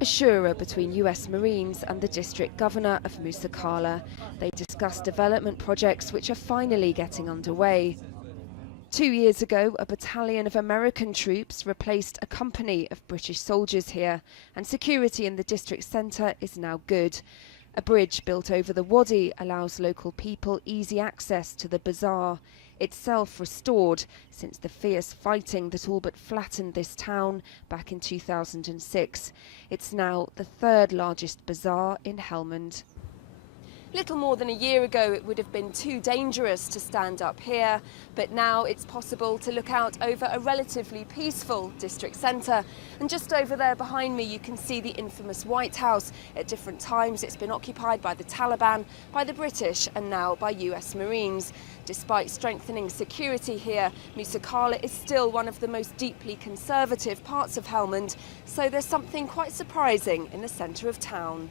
A shura between US Marines and the district governor of Musa Qala. They discussed development projects which are finally getting underway. 2 years ago, a battalion of American troops replaced a company of British soldiers here, and security in the district centre is now good. A bridge built over the wadi allows local people easy access to the bazaar, itself restored since the fierce fighting that all but flattened this town back in 2006. It's now the third largest bazaar in Helmand. Little more than a year ago, it would have been too dangerous to stand up here, but now it's possible to look out over a relatively peaceful district centre. And just over there behind me, you can see the infamous White House. At different times, it's been occupied by the Taliban, by the British, and now by US Marines. Despite strengthening security here, Musa Qala is still one of the most deeply conservative parts of Helmand, so there's something quite surprising in the centre of town.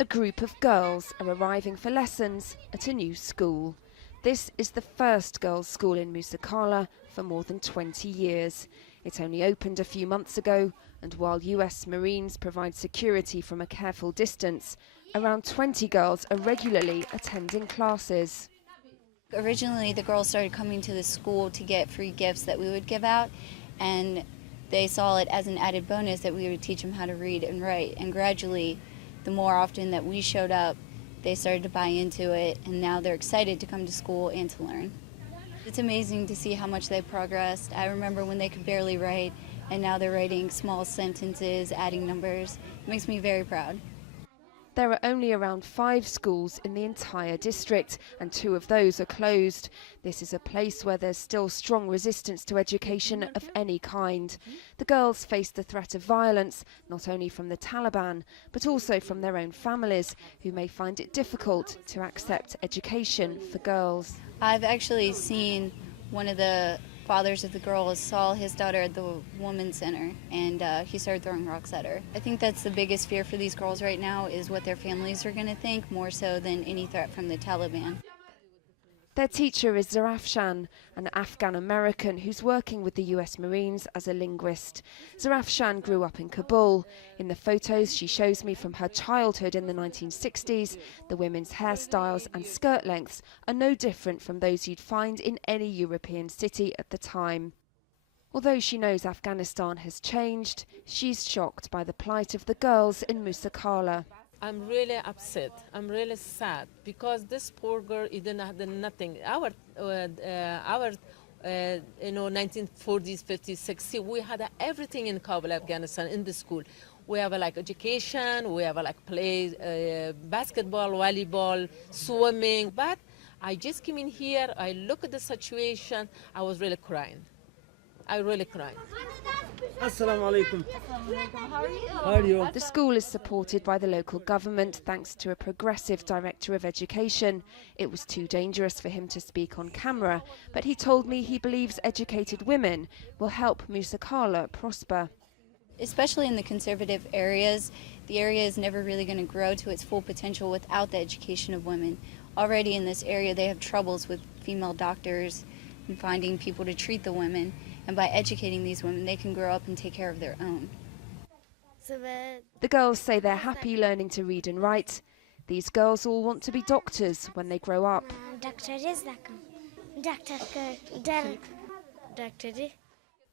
A group of girls are arriving for lessons at a new school. This is the first girls' school in Musa Qala for more than 20 years. It only opened a few months ago, and while US Marines provide security from a careful distance, around 20 girls are regularly attending classes. Originally, the girls started coming to the school to get free gifts that we would give out, and they saw it as an added bonus that we would teach them how to read and write, and gradually, the more often that we showed up, they started to buy into it, and now they're excited to come to school and to learn. It's amazing to see how much they've progressed. I remember when they could barely write, and now they're writing small sentences, adding numbers. It makes me very proud. There are only around 5 schools in the entire district, and 2 of those are closed. This is a place where there's still strong resistance to education of any kind. The girls face the threat of violence, not only from the Taliban, but also from their own families, who may find it difficult to accept education for girls. I've actually seen one of the fathers of the girls saw his daughter at the women's center, and he started throwing rocks at her. I think that's the biggest fear for these girls right now, is what their families are going to think, more so than any threat from the Taliban. Their teacher is Zarafshan, an Afghan-American who's working with the US Marines as a linguist. Zarafshan grew up in Kabul. In the photos she shows me from her childhood in the 1960s, the women's hairstyles and skirt lengths are no different from those you'd find in any European city at the time. Although she knows Afghanistan has changed, she's shocked by the plight of the girls in Musa Qala. I'm really upset. I'm really sad because this poor girl didn't have nothing. Our 1940s, 50s, 60s, we had everything in Kabul, Afghanistan, in the school. We have like education, we have like play basketball, volleyball, swimming. But I just came in here, I look at the situation, I was really crying. I really cried. Assalamu alaikum. How are you? The school is supported by the local government thanks to a progressive director of education. It was too dangerous for him to speak on camera, but he told me he believes educated women will help Musa Qala prosper. Especially in the conservative areas, the area is never really going to grow to its full potential without the education of women. Already in this area, they have troubles with female doctors and finding people to treat the women. And by educating these women, they can grow up and take care of their own. The girls say they're happy learning to read and write. These girls all want to be doctors when they grow up.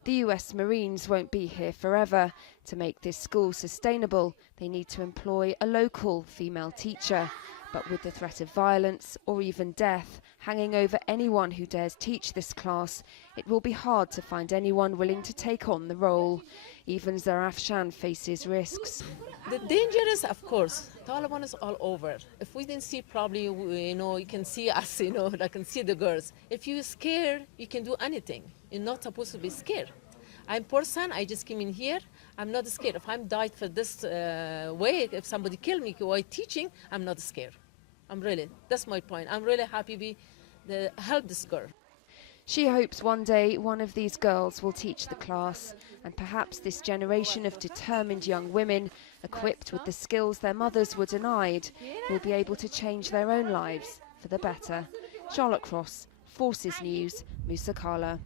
The US Marines won't be here forever. To make this school sustainable, they need to employ a local female teacher. But with the threat of violence or even death hanging over anyone who dares teach this class, it will be hard to find anyone willing to take on the role. Even Zarafshan faces risks. The danger is, of course, Taliban is all over. If we didn't see, probably, you can see us, I can see the girls. If you're scared, you can do anything. You're not supposed to be scared. I'm person, I just came in here, I'm not scared. If I'm died for this way, if somebody killed me while teaching, I'm not scared. That's my point. I'm really happy to help this girl. She hopes one day one of these girls will teach the class, and perhaps this generation of determined young women, equipped with the skills their mothers were denied, will be able to change their own lives for the better. Charlotte Cross, Forces News, Musa Qala.